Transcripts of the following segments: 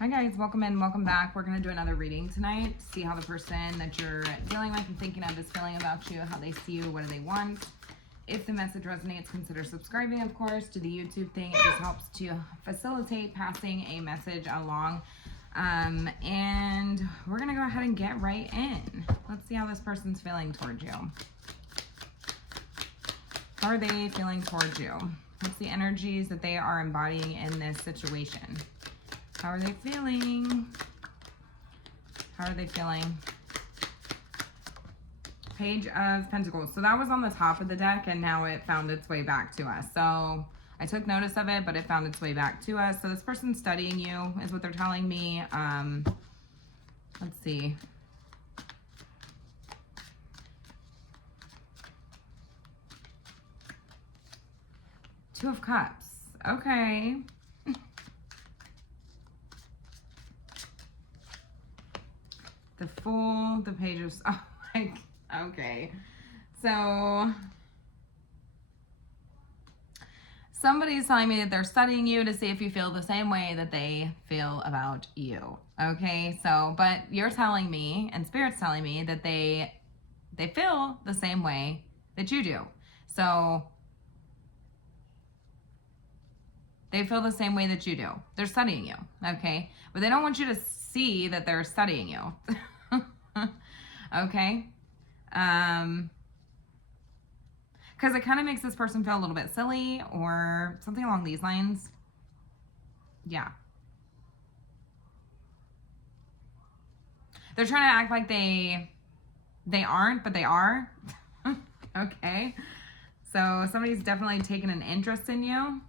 Hi guys, welcome in, welcome back. We're going to do another reading tonight. See how the person that you're dealing with and thinking of is feeling about you, how they see you, what do they want. If the message resonates, consider subscribing, of course, to the YouTube thing. It just helps to facilitate passing a message along. And we're going to go ahead and get right in. Let's see how this person's feeling towards you. How are they feeling towards you? What's the energies that they are embodying in this situation? How are they feeling? How are they feeling? Page of Pentacles. So that was on the top of the deck and now it found its way back to us. So I took notice of it, but it found its way back to us. So this person's studying you is what they're telling me. Let's see. Two of Cups. Okay. The Fool, the Page of... Oh, like, okay. So, somebody's telling me that they're studying you to see if you feel the same way that they feel about you. Okay, so, but you're telling me, and Spirit's telling me, that they feel the same way that you do. So, they feel the same way that you do. They're studying you, okay? But they don't want you to see that they're studying you. Okay? Because it kind of makes this person feel a little bit silly or something along these lines. Yeah. They're trying to act like they aren't, but they are. Okay? So somebody's definitely taken an interest in you.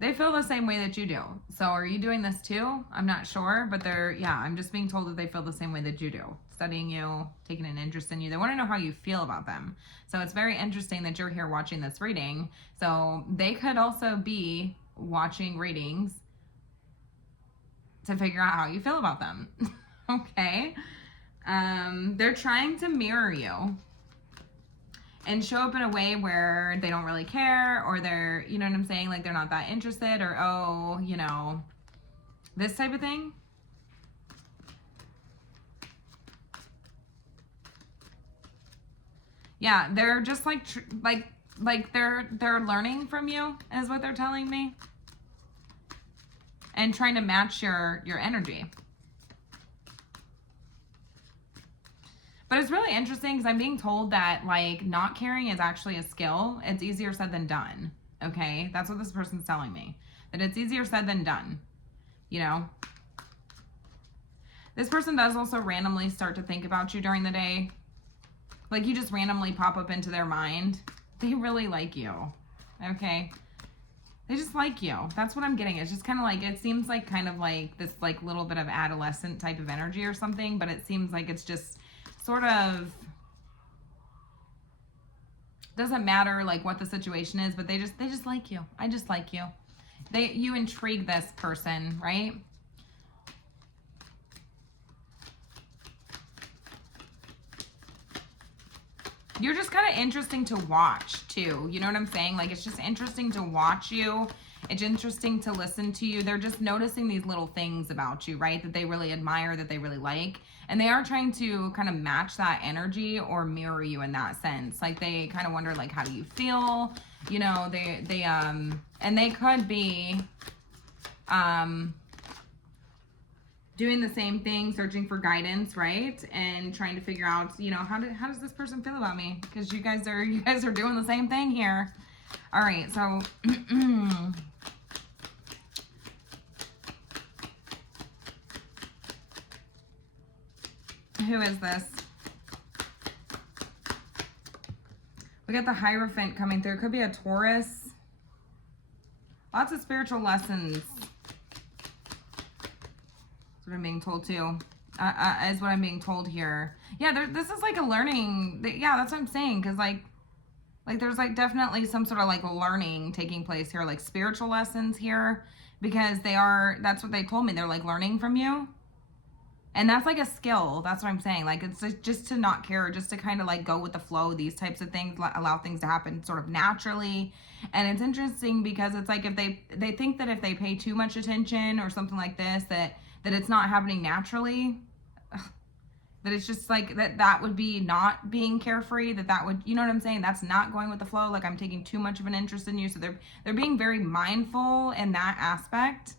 They feel the same way that you do. So are you doing this too? I'm not sure, but I'm just being told that they feel the same way that you do. Studying you, taking an interest in you. They want to know how you feel about them. So it's very interesting that you're here watching this reading. So they could also be watching readings to figure out how you feel about them. Okay? They're trying to mirror you and show up in a way where they don't really care, or they're, you know what I'm saying? Like they're not that interested, or, oh, you know, this type of thing. Yeah, they're just like they're learning from you is what they're telling me. And trying to match your energy. But it's really interesting because I'm being told that, like, not caring is actually a skill. It's easier said than done, okay? That's what this person's telling me, that it's easier said than done, you know? This person does also randomly start to think about you during the day. Like, you just randomly pop up into their mind. They really like you, okay? They just like you. That's what I'm getting. It's just kind of like, it seems like kind of like this, like, little bit of adolescent type of energy or something, but it seems like it's just sort of doesn't matter like what the situation is, but they just like you. I just like you. You intrigue this person, right? You're just kind of interesting to watch too. You know what I'm saying? Like it's just interesting to watch you. It's interesting to listen to you. They're just noticing these little things about you, right? That they really admire, that they really like. And they are trying to kind of match that energy or mirror you in that sense. Like they kind of wonder like, how do you feel? You know, and they could be, doing the same thing, searching for guidance, right? And trying to figure out, you know, how does this person feel about me? Because you guys are doing the same thing here. All right, so who is this? We got the Hierophant coming through. It could be a Taurus. Lots of spiritual lessons. That's what I'm being told too. Is what I'm being told here. Yeah, this is like a learning. Yeah, that's what I'm saying. Because like there's like definitely some sort of like learning taking place here, like spiritual lessons here, because that's what they told me. They're like learning from you. And that's like a skill. That's what I'm saying. Like, it's just to not care, just to kind of like go with the flow, these types of things, allow things to happen sort of naturally. And it's interesting because it's like if they think that if they pay too much attention or something like this, that it's not happening naturally. That it's just like that would be not being carefree, that would, you know what I'm saying? That's not going with the flow. Like, I'm taking too much of an interest in you. So they're being very mindful in that aspect.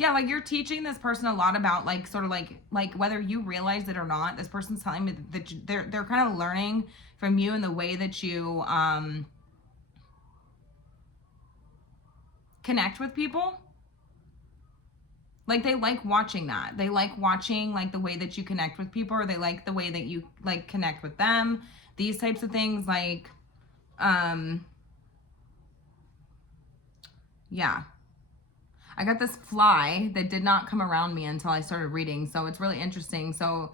Yeah, like you're teaching this person a lot about like sort of like whether you realize it or not, this person's telling me that they're kind of learning from you in the way that you connect with people. Like, they like watching that. They like watching like the way that you connect with people, or they like the way that you like connect with them. These types of things, like yeah. I got this fly that did not come around me until I started reading, so it's really interesting. So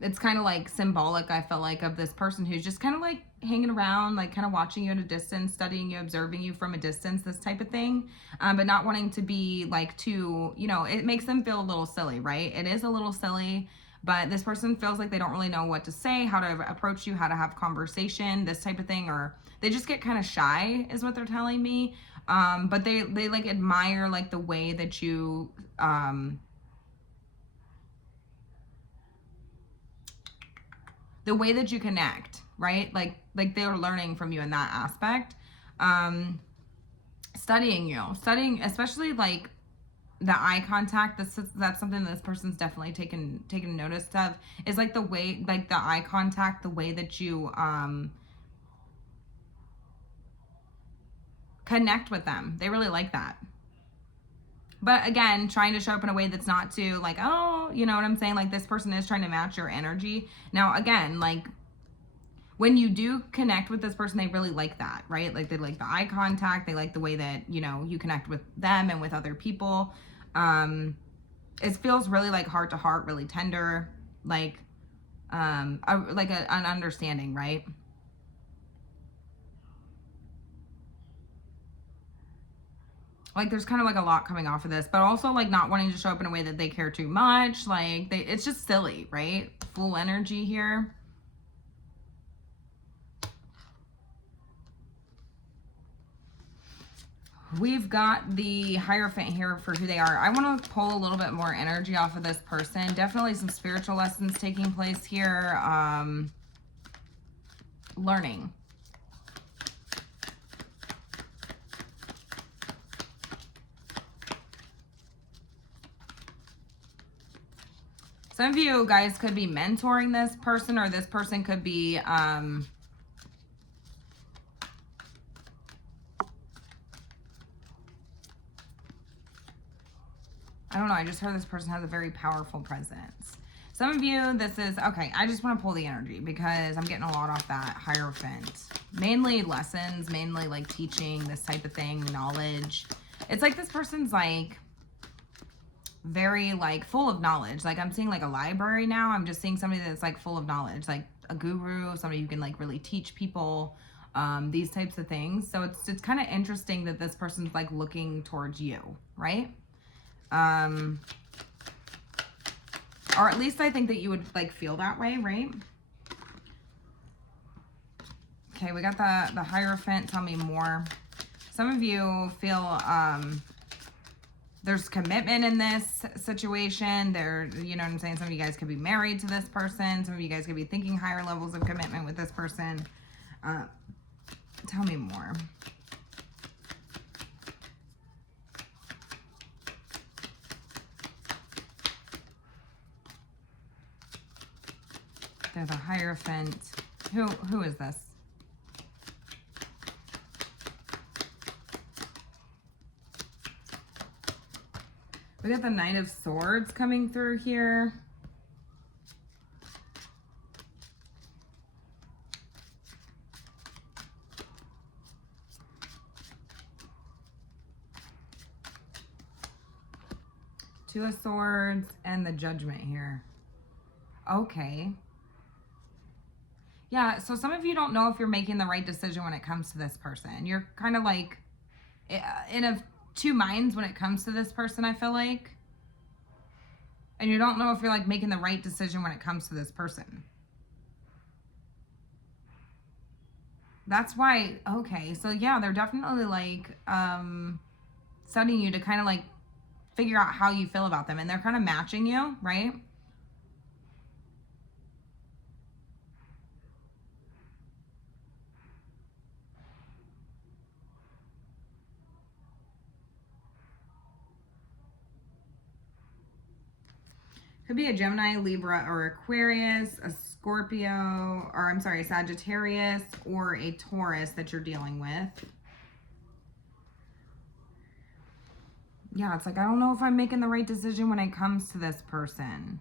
it's kind of like symbolic, I felt like, of this person who's just kind of like hanging around, like kind of watching you at a distance, studying you, observing you from a distance, this type of thing, but not wanting to be like too, you know, it makes them feel a little silly, right? It is a little silly, but this person feels like they don't really know what to say, how to approach you, how to have conversation, this type of thing, or they just get kind of shy is what they're telling me. But they like admire like the way that you the way that you connect, right? Like they're learning from you in that aspect. Um, studying, especially like the eye contact. That's something that this person's definitely taken notice of. Is like the way, like the eye contact, the way that you connect with them. They really like that. But again, trying to show up in a way that's not too like, oh, you know what I'm saying? Like, this person is trying to match your energy. Now, again, like when you do connect with this person, they really like that, right? Like, they like the eye contact. They like the way that, you know, you connect with them and with other people. It feels really like heart to heart, really tender, like an understanding, right? Like, there's kind of like a lot coming off of this, but also like not wanting to show up in a way that they care too much. Like, it's just silly, right? Full energy here. We've got the Hierophant here for who they are. I want to pull a little bit more energy off of this person. Definitely some spiritual lessons taking place here. Learning. Some of you guys could be mentoring this person, or this person could be I don't know. I just heard this person has a very powerful presence. Some of you, this is, okay, I just want to pull the energy because I'm getting a lot off that Hierophant. Mainly lessons, mainly like teaching, this type of thing, knowledge. It's like this person's like very like full of knowledge. Like, I'm seeing like a library now. I'm just seeing somebody that's like full of knowledge, like a guru, somebody who can like really teach people these types of things. So it's kind of interesting that this person's like looking towards you, right? Or at least I think that you would like feel that way, right? Okay, we got the Hierophant. Tell me more. Some of you feel there's commitment in this situation. There, you know what I'm saying? Some of you guys could be married to this person. Some of you guys could be thinking higher levels of commitment with this person. Tell me more. They're the Hierophant. Who is this? We got the Knight of Swords coming through here. Two of Swords and the Judgment here. Okay. Yeah, so some of you don't know if you're making the right decision when it comes to this person. You're kind of like in two minds when it comes to this person, I feel like. And you don't know if you're like making the right decision when it comes to this person. That's why, okay, so yeah, they're definitely like studying you to kind of like figure out how you feel about them. And they're kind of matching you, right? Could be a Gemini, Libra, or Aquarius, a Scorpio, or I'm sorry, Sagittarius, or a Taurus that you're dealing with. Yeah, it's like, I don't know if I'm making the right decision when it comes to this person.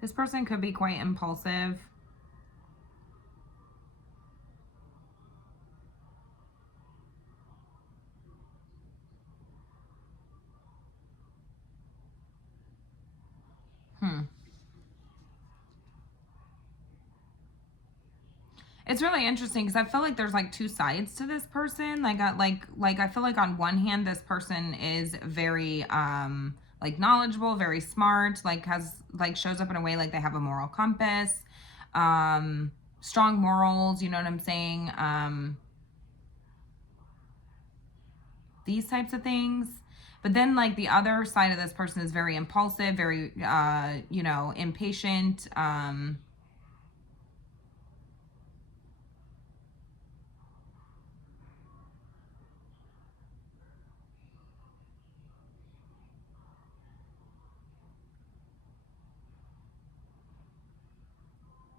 This person could be quite impulsive. It's really interesting because I feel like there's like two sides to this person. Like I feel like on one hand this person is very like knowledgeable, very smart, like has like shows up in a way like they have a moral compass, strong morals, you know what I'm saying? These types of things. But then like the other side of this person is very impulsive, very you know, impatient,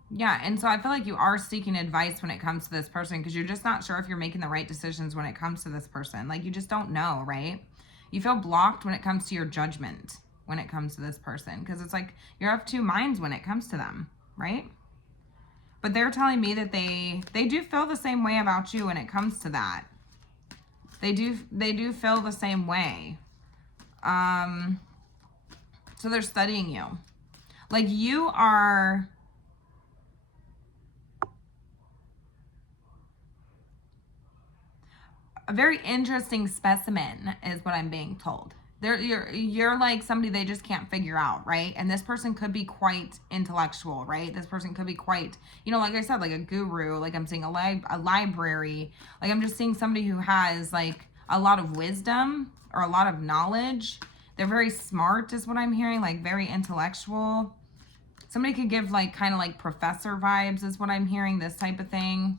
yeah, and so I feel like you are seeking advice when it comes to this person because you're just not sure if you're making the right decisions when it comes to this person. Like you just don't know, right? You feel blocked when it comes to your judgment when it comes to this person because it's like you're of two minds when it comes to them, right? But they're telling me that they do feel the same way about you when it comes to that. They do feel the same way. So they're studying you. Like you are a very interesting specimen is what I'm being told. You're like somebody they just can't figure out, right? And this person could be quite intellectual, right? This person could be quite, you know, like I said, like a guru, like I'm seeing a library, like I'm just seeing somebody who has like a lot of wisdom or a lot of knowledge. They're very smart is what I'm hearing, like very intellectual. Somebody could give like kind of like professor vibes is what I'm hearing, this type of thing.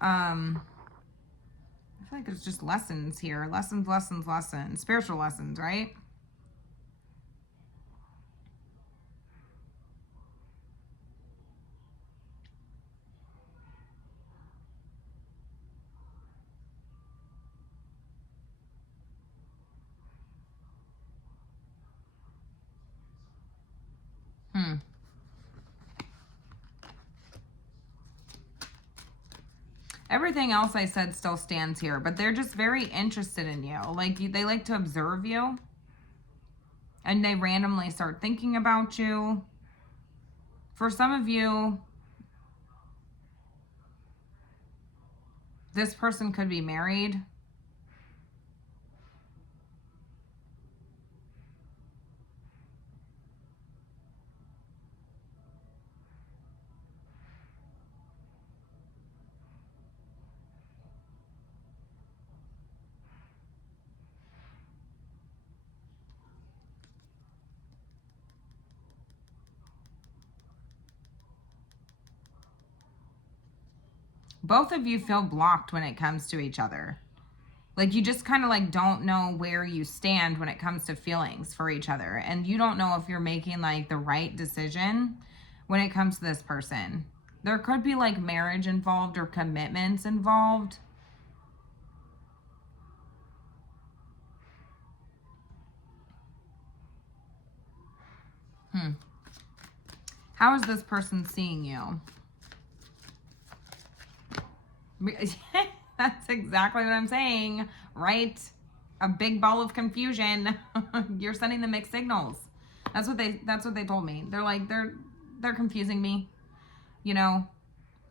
I feel like there's just lessons here. Lessons, spiritual lessons, right? Everything else I said still stands here, but they're just very interested in you. Like they like to observe you. And they randomly start thinking about you. For some of you, this person could be married. Both of you feel blocked when it comes to each other. Like you just kind of like don't know where you stand when it comes to feelings for each other. And you don't know if you're making like the right decision when it comes to this person. There could be like marriage involved or commitments involved. How is this person seeing you? That's exactly what I'm saying, right? A big ball of confusion. You're sending them mixed signals. That's what they told me. They're like, they're confusing me. You know,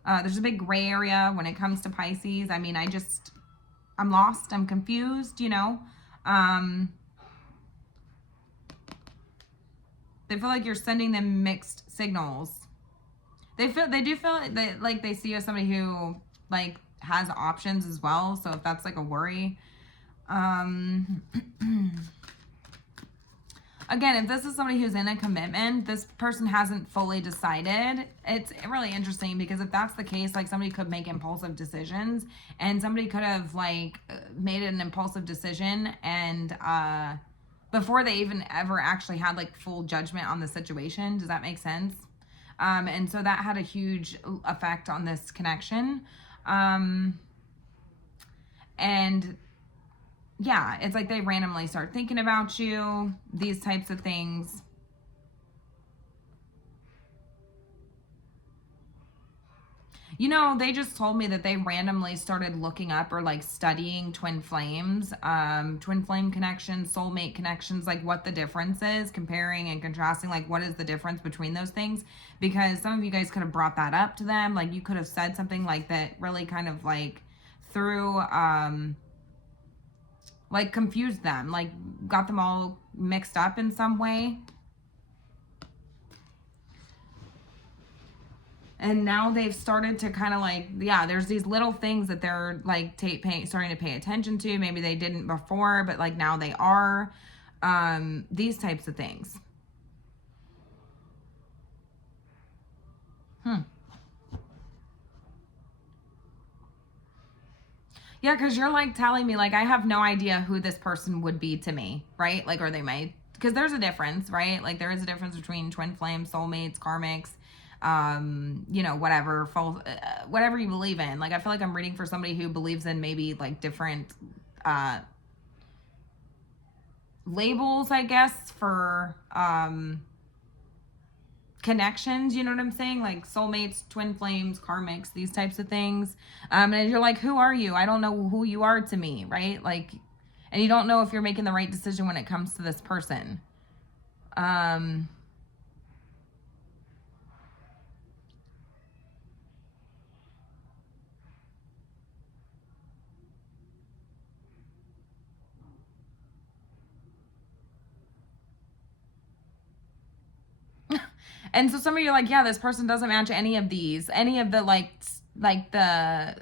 there's a big gray area when it comes to Pisces. I mean, I'm lost. I'm confused, you know. They feel like you're sending them mixed signals. They do feel like they see you as somebody who like has options as well. So if that's like a worry, again, if this is somebody who's in a commitment, this person hasn't fully decided. It's really interesting because if that's the case, like somebody could make impulsive decisions and somebody could have like made an impulsive decision and before they even ever actually had like full judgment on the situation. Does that make sense? And so that had a huge effect on this connection. And yeah, it's like they randomly start thinking about you, these types of things. You know, they just told me that they randomly started looking up or like studying twin flames, twin flame connections, soulmate connections, like what the difference is, comparing and contrasting, like what is the difference between those things? Because some of you guys could have brought that up to them. Like you could have said something like that really kind of like through, like confused them, like got them all mixed up in some way. And now they've started to kind of like, yeah, there's these little things that they're like starting to pay attention to. Maybe they didn't before, but like now they are. These types of things. Yeah, because you're like telling me like I have no idea who this person would be to me, right? Like, or they might, because there's a difference, right? Like there is a difference between twin flames, soulmates, karmics, you know, whatever, whatever you believe in. Like I feel like I'm reading for somebody who believes in maybe like different labels, I guess, for connections, you know what I'm saying? Like soulmates, twin flames, karmics, these types of things. And you're like, who are you? I don't know who you are to me, right? Like, and you don't know if you're making the right decision when it comes to this person. And so some of you are like, yeah, this person doesn't match any of these, any of the like the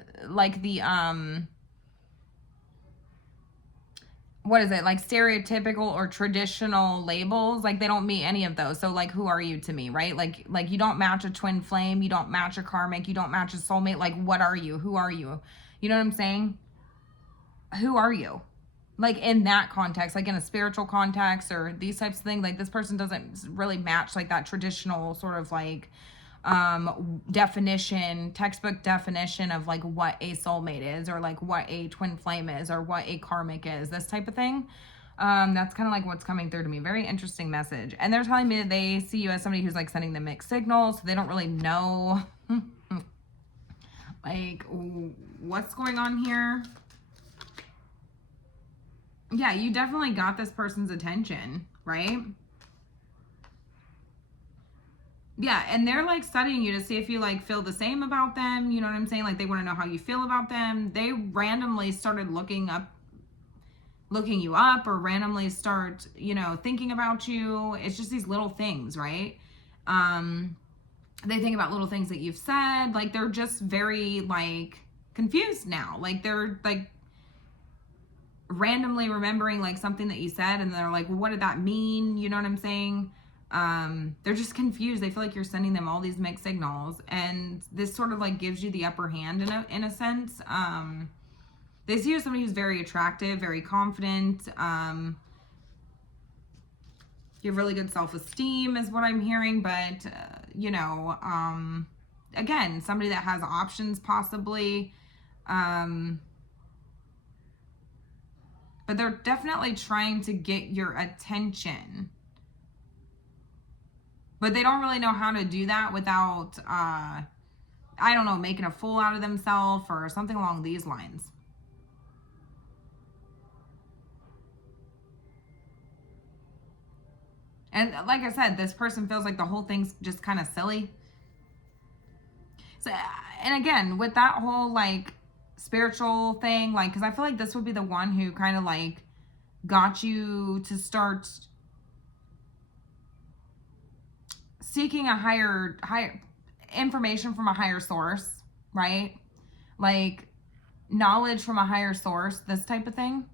what is it, like stereotypical or traditional labels, like they don't meet any of those. So like who are you to me, right? Like you don't match a twin flame, you don't match a karmic, you don't match a soulmate. Like what are you? Who are you? You know what I'm saying? Who are you? Like in that context, like in a spiritual context or these types of things, like this person doesn't really match like that traditional sort of like definition, textbook definition of like what a soulmate is or like what a twin flame is or what a karmic is, this type of thing. That's kind of like what's coming through to me. Very interesting message. And they're telling me that they see you as somebody who's like sending them mixed signals. So they don't really know like what's going on here. Yeah, you definitely got this person's attention, right? Yeah, and they're like studying you to see if you like feel the same about them. You know what I'm saying? Like they want to know how you feel about them. They randomly started looking you up, or randomly start, you know, thinking about you. It's just these little things, right? They think about little things that you've said. Like they're just very like confused now. Like they're like randomly remembering like something that you said and they're like, well, what did that mean? You know what I'm saying? They're just confused. They feel like you're sending them all these mixed signals, and this sort of like gives you the upper hand in a sense. They see you as somebody who's very attractive, very confident. You have really good self-esteem is what I'm hearing, but you know, again, somebody that has options possibly. But they're definitely trying to get your attention. But they don't really know how to do that without, I don't know, making a fool out of themselves or something along these lines. And like I said, this person feels like the whole thing's just kind of silly. So, and again, with that whole like spiritual thing, like, because I feel like this would be the one who kind of like got you to start seeking a higher information from a higher source, right? Like knowledge from a higher source, this type of thing.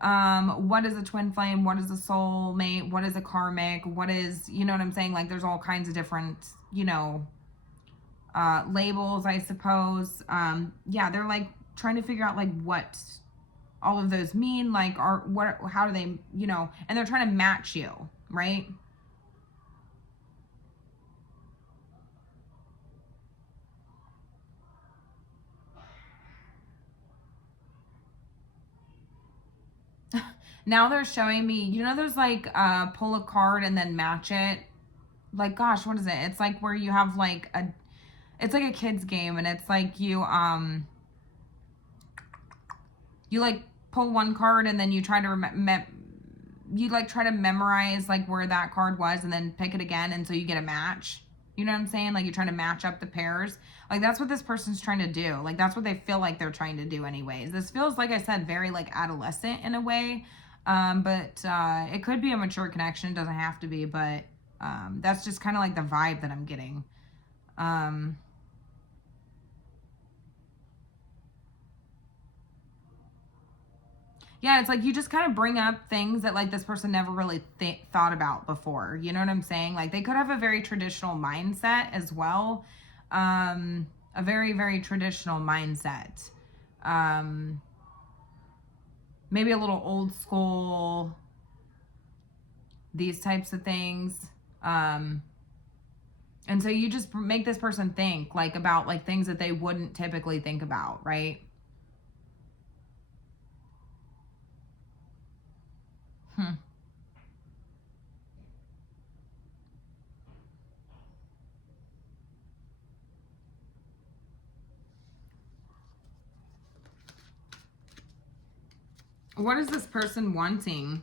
What is a twin flame? What is a soul mate? What is a karmic? What is, you know what I'm saying? Like there's all kinds of different, you know, labels, I suppose. Yeah, they're like trying to figure out like what all of those mean, like, are what, how do they, you know, and they're trying to match you, right? Now they're showing me, you know, there's like pull a card and then match it. Like, gosh, what is it? It's like where you have like a, it's like a kid's game, and it's like you like pull one card and then you try to you like try to memorize like where that card was and then pick it again, and so you get a match. You know what I'm saying? Like you're trying to match up the pairs. Like that's what this person's trying to do. Like that's what they feel like they're trying to do anyways. This feels, like I said, very like adolescent in a way. But it could be a mature connection. It doesn't have to be, but that's just kind of like the vibe that I'm getting. Um, yeah, it's like you just kind of bring up things that like this person never really thought about before. You know what I'm saying? Like they could have a very traditional mindset as well. A very, very traditional mindset. Um, Maybe a little old school, these types of things. Um, and so you just make this person think like about like things that they wouldn't typically think about, right? Hmm. What is this person wanting?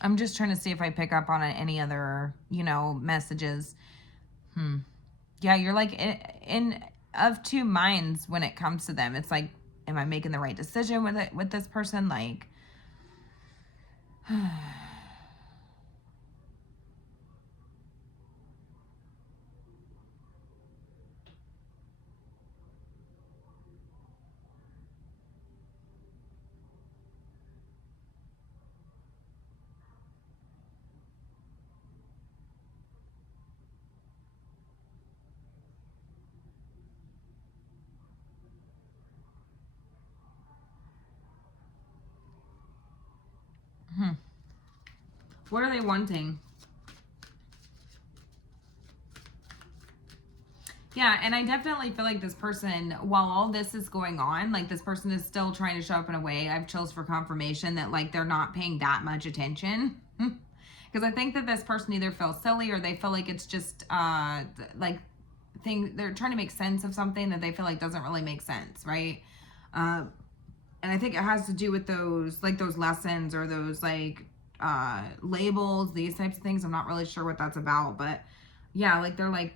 I'm just trying to see if I pick up on any other, you know, messages. Hmm. Yeah, you're like in of two minds when it comes to them. It's like, am I making the right decision with it with this person? Like, hmm. What are they wanting? Yeah, and I definitely feel like this person, while all this is going on, like this person is still trying to show up in a way. I have chills for confirmation that like they're not paying that much attention. Because I think that this person either feels silly or they feel like it's just like they're trying to make sense of something that they feel like doesn't really make sense, right? Uh, and I think it has to do with those lessons or those like labels, these types of things. I'm not really sure what that's about, but yeah, like they're like,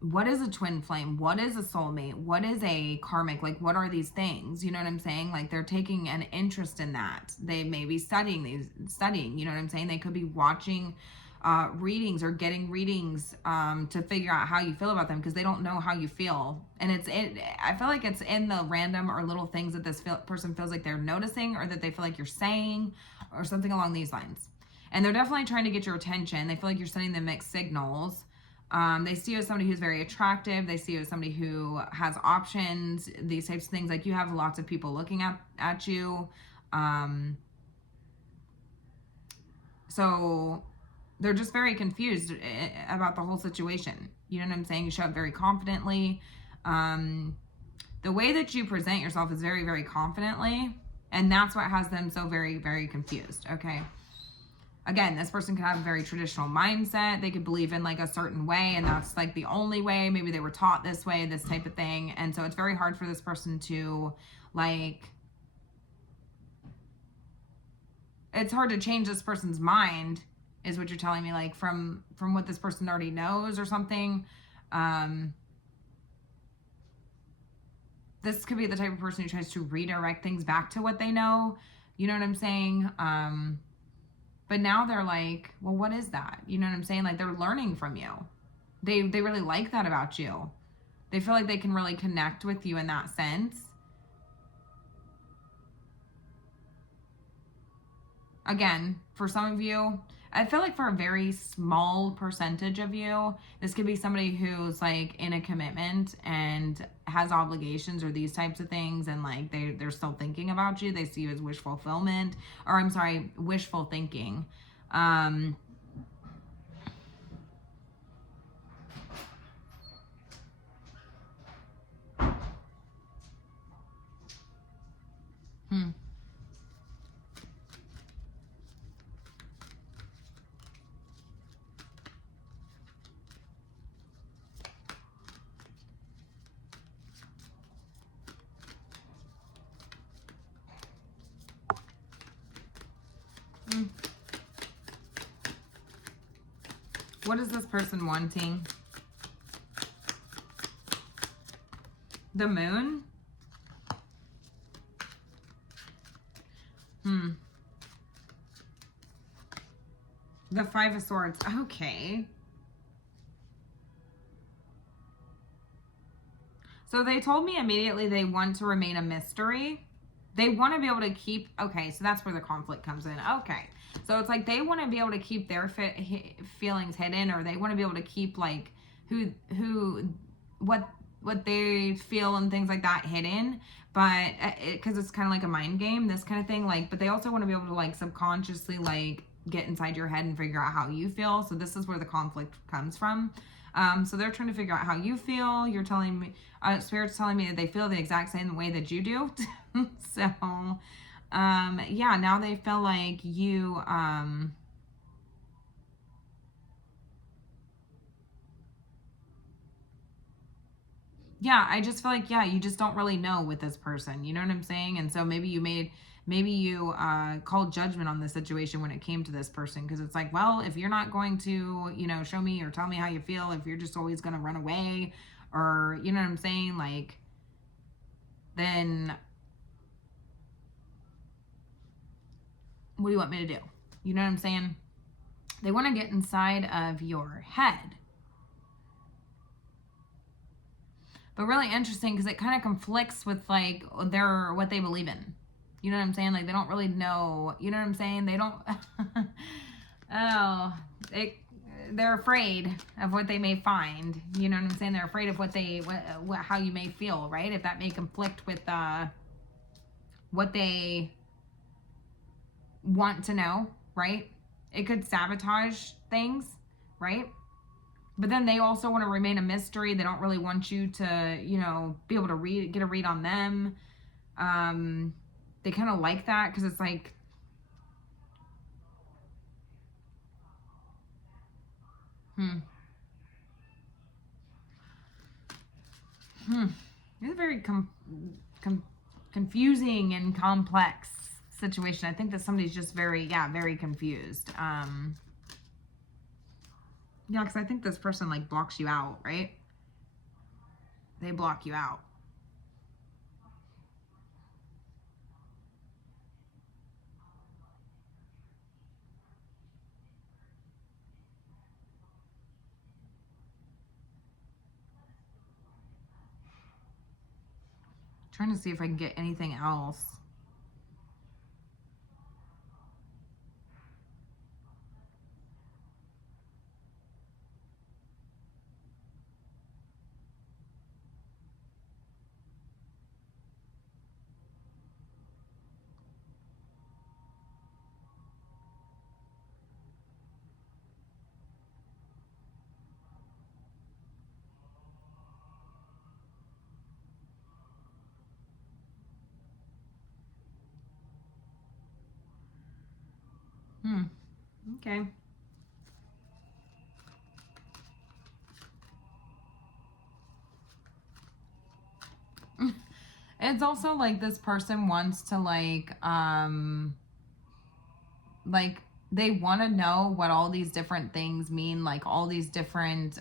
what is a twin flame? What is a soulmate? What is a karmic? Like, what are these things? You know what I'm saying? Like, they're taking an interest in that. They may be studying, you know what I'm saying? They could be watching readings or getting readings to figure out how you feel about them because they don't know how you feel. And I feel like it's in the random or little things that this person feels like they're noticing or that they feel like you're saying or something along these lines. And they're definitely trying to get your attention. They feel like you're sending them mixed signals. They see you as somebody who's very attractive. They see you as somebody who has options, these types of things. Like you have lots of people looking at you. Um, So they're just very confused about the whole situation. You know what I'm saying? You show up very confidently. The way that you present yourself is very, very confidently. And that's what has them so very, very confused. Okay. Again, this person could have a very traditional mindset. They could believe in like a certain way, and that's like the only way. Maybe they were taught this way, this type of thing. And so it's very hard for this person to like, it's hard to change this person's mind, is what you're telling me, like from what this person already knows or something. This could be the type of person who tries to redirect things back to what they know. You know what I'm saying? But now they're like, well, what is that? You know what I'm saying? Like they're learning from you. They really like that about you. They feel like they can really connect with you in that sense. Again, for some of you, I feel like for a very small percentage of you, this could be somebody who's like in a commitment and has obligations or these types of things, and like they're still thinking about you. They see you as wish fulfillment, or I'm sorry, wishful thinking. What is this person wanting? The moon? The Five of Swords. Okay. So they told me immediately they want to remain a mystery. They want to be able to keep, okay, so that's where the conflict comes in. Okay. So it's like they want to be able to keep their feelings hidden, or they want to be able to keep like what they feel and things like that hidden, but because it's kind of like a mind game, this kind of thing, like, but they also want to be able to like subconsciously like get inside your head and figure out how you feel. So this is where the conflict comes from. So they're trying to figure out how you feel. You're telling me, Spirit's telling me that they feel the exact same way that you do. So, yeah, now they feel like you, yeah, I just feel like, yeah, you just don't really know with this person. You know what I'm saying? And so maybe you called judgment on the situation when it came to this person, because it's like, well, if you're not going to, you know, show me or tell me how you feel, if you're just always going to run away, or, you know what I'm saying? Like, then what do you want me to do? You know what I'm saying? They want to get inside of your head. But really interesting, because it kind of conflicts with like what they believe in. You know what I'm saying? Like they don't really know. You know what I'm saying? They don't. Oh, they're afraid of what they may find. You know what I'm saying? They're afraid of how you may feel, right? If that may conflict with what they want to know, right? It could sabotage things, right? But then they also want to remain a mystery. They don't really want you to, you know, be able to get a read on them. They kind of like that, because it's like, It's a very confusing and complex situation. I think that somebody's just very confused. Yeah, because I think this person like blocks you out, right? They block you out. Trying to see if I can get anything else. Hmm. Okay. It's also like this person wants to like they want to know what all these different things mean, like all these different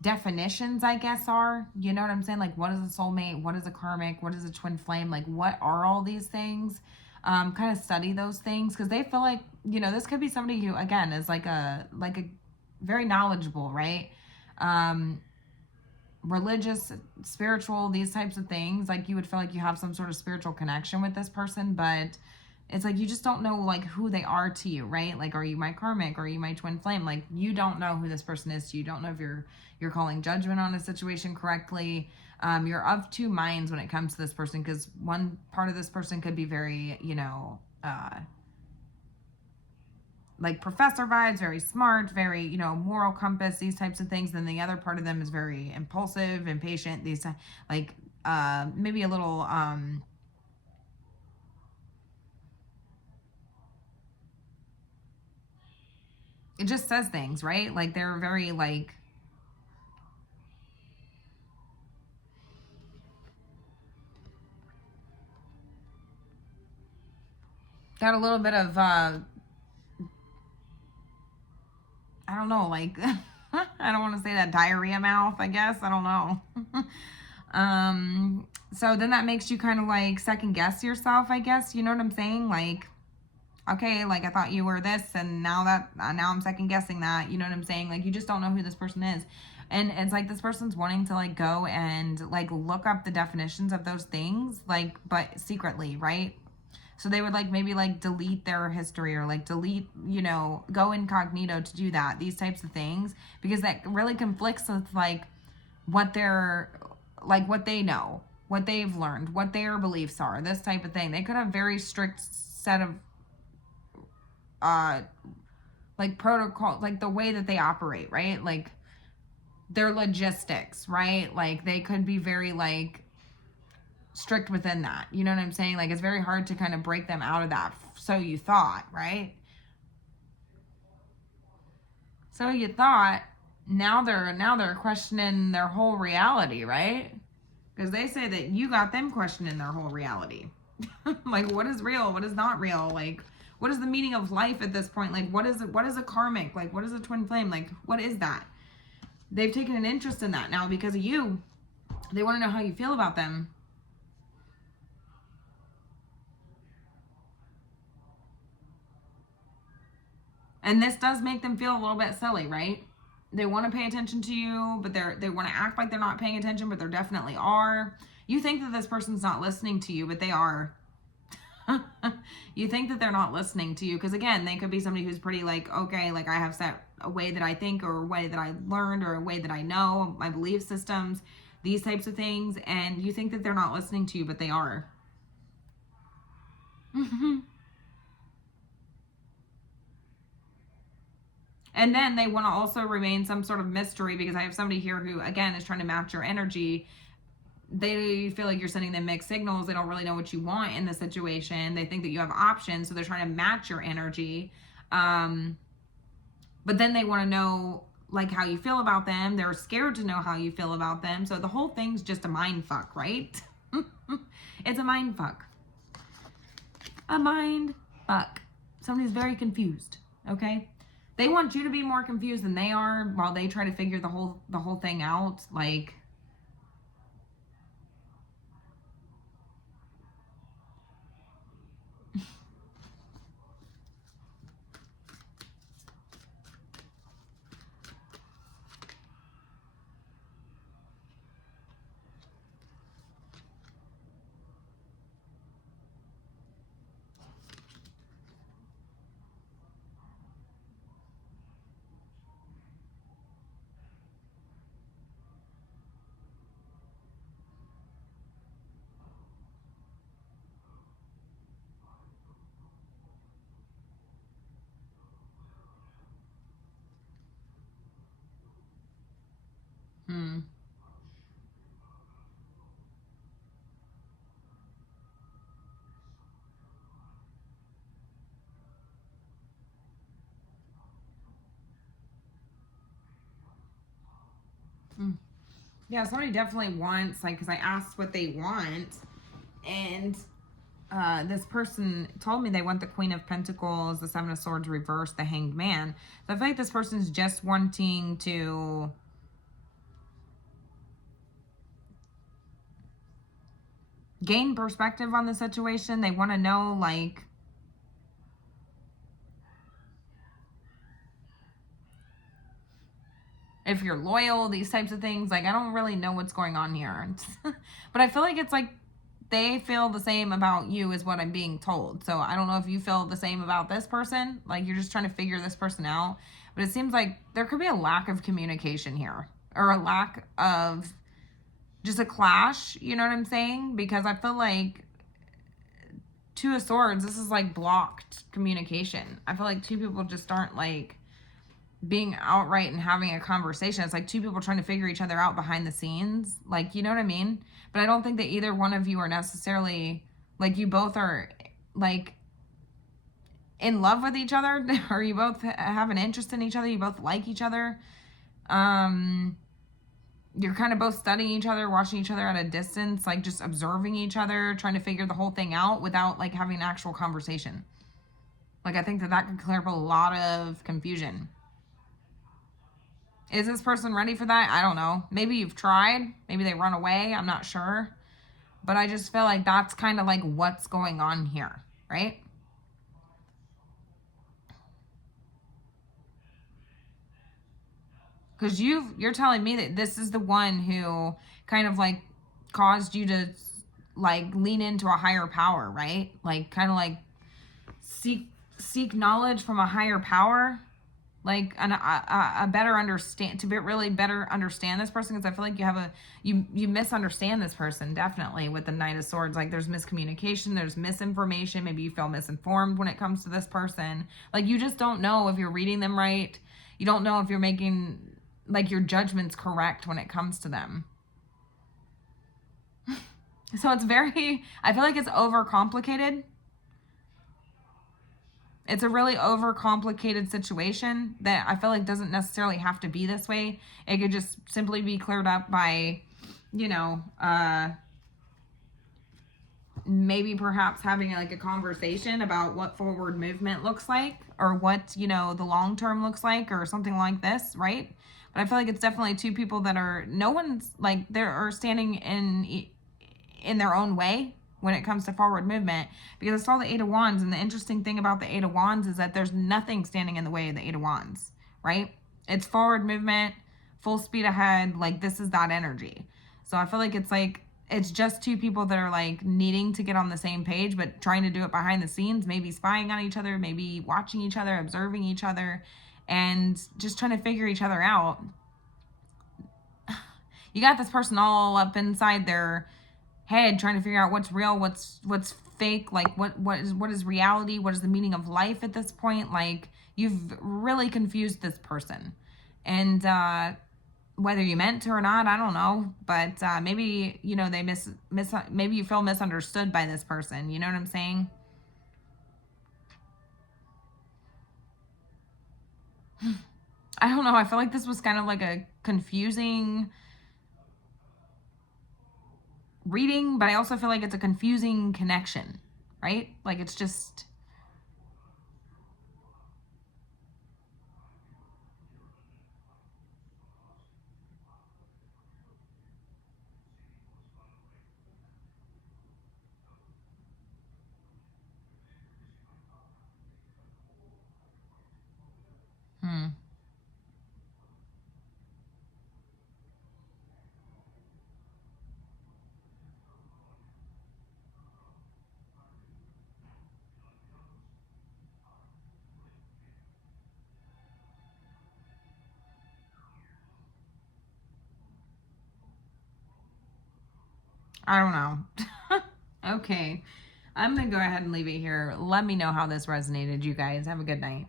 definitions, I guess, are. You know what I'm saying? Like, what is a soulmate? What is a karmic? What is a twin flame? Like, what are all these things? Kind of study those things because they feel like, you know, this could be somebody who, again, is like a very knowledgeable, right? Um, Religious, spiritual, these types of things. Like, you would feel like you have some sort of spiritual connection with this person, but it's like you just don't know like who they are to you, right? Like, are you my karmic? Are you my twin flame? Like, you don't know who this person is to you. You don't know if you're calling judgment on a situation correctly. You're of two minds when it comes to this person because one part of this person could be very, you know, like professor vibes, very smart, very, you know, moral compass, these types of things. Then the other part of them is very impulsive, impatient, these like maybe a little it just says things, right? Like they're very like got a little bit of I don't know, like I don't want to say that diarrhea mouth, I guess. I don't know. So then that makes you kind of like second guess yourself, I guess. You know what I'm saying? Like, okay, like I thought you were this, and now I'm second guessing that. You know what I'm saying? Like, you just don't know who this person is. And it's like this person's wanting to like go and like look up the definitions of those things, like, but secretly, right? So they would like maybe like delete their history or like delete, you know, go incognito to do that, these types of things, because that really conflicts with like what they're like what they know, what they've learned, what their beliefs are, this type of thing. They could have very strict set of uh like protocol, like the way that they operate, right? Like their logistics, right? Like they could be very like strict within that. You know what I'm saying? Like it's very hard to kind of break them out of that. So you thought, right? So you thought. Now they're questioning their whole reality, right? Because they say that you got them questioning their whole reality. Like what is real? What is not real? Like what is the meaning of life at this point? Like what is it? What is a karmic? Like what is a twin flame? Like what is that? They've taken an interest in that now because of you. They want to know how you feel about them. And this does make them feel a little bit silly, right? They want to pay attention to you, but they want to act like they're not paying attention, but they definitely are. You think that this person's not listening to you, but they are. You think that they're not listening to you because again, they could be somebody who's pretty like, okay, like I have set a way that I think or a way that I learned or a way that I know, my belief systems, these types of things, and you think that they're not listening to you, but they are. And then they want to also remain some sort of mystery because I have somebody here who, again, is trying to match your energy. They feel like you're sending them mixed signals. They don't really know what you want in the situation. They think that you have options, so they're trying to match your energy. But then they want to know like how you feel about them. They're scared to know how you feel about them. So the whole thing's just a mind fuck, right? It's a mind fuck. A mind fuck. Somebody's very confused. Okay? They want you to be more confused than they are while they try to figure the whole thing out. Like Mm. Yeah, somebody definitely wants, like, because I asked what they want, and this person told me they want the Queen of Pentacles, the Seven of Swords reversed, the Hanged Man. So I feel like this person's just wanting to gain perspective on the situation. They want to know, like, if you're loyal, these types of things. Like, I don't really know what's going on here. But I feel like it's like they feel the same about you as what I'm being told. So I don't know if you feel the same about this person. Like, you're just trying to figure this person out. But it seems like there could be a lack of communication here, or a lack of just a clash. You know what I'm saying? Because I feel like Two of Swords, this is like blocked communication. I feel like two people just aren't like being outright and having a conversation. It's like two people trying to figure each other out behind the scenes. Like, you know what I mean? But I don't think that either one of you are necessarily, like, you both are, like, in love with each other, or you both have an interest in each other. You both like each other. You're kind of both studying each other, watching each other at a distance, like, just observing each other, trying to figure the whole thing out without, like, having an actual conversation. Like, I think that that could clear up a lot of confusion. Is this person ready for that? I don't know. Maybe you've tried. Maybe they run away. I'm not sure. But I just feel like that's kind of like what's going on here, right? Because you're telling me that this is the one who kind of like caused you to like lean into a higher power, right? Like, kind of like seek knowledge from a higher power, like a better understand, to be really better understand this person. Because I feel like you have you misunderstand this person, definitely, with the Knight of Swords. Like, there's miscommunication, there's misinformation. Maybe you feel misinformed when it comes to this person. Like, you just don't know if you're reading them right. You don't know if you're making, like, your judgment's correct when it comes to them. So it's very, I feel like it's overcomplicated. It's a really overcomplicated situation that I feel like doesn't necessarily have to be this way. It could just simply be cleared up by, you know, maybe perhaps having like a conversation about what forward movement looks like, or what, you know, the long term looks like, or something like this, right? But I feel like it's definitely two people that are, no one's like, they're standing in their own way when it comes to forward movement, because I saw the Eight of Wands, and the interesting thing about the Eight of Wands is that there's nothing standing in the way of the Eight of Wands, right? It's forward movement, full speed ahead. Like, this is that energy. So I feel like it's just two people that are like needing to get on the same page, but trying to do it behind the scenes, maybe spying on each other, maybe watching each other, observing each other, and just trying to figure each other out. You got this person all up inside their head trying to figure out what's real, what's fake, like what is reality, what is the meaning of life at this point. Like, you've really confused this person. And whether you meant to or not, I don't know, but maybe, you know, they maybe you feel misunderstood by this person. You know what I'm saying? I don't know. I feel like this was kind of like a confusing reading, but I also feel like it's a confusing connection, right? Like, it's just, hmm. I don't know. Okay. I'm going to go ahead and leave it here. Let me know how this resonated, you guys. Have a good night.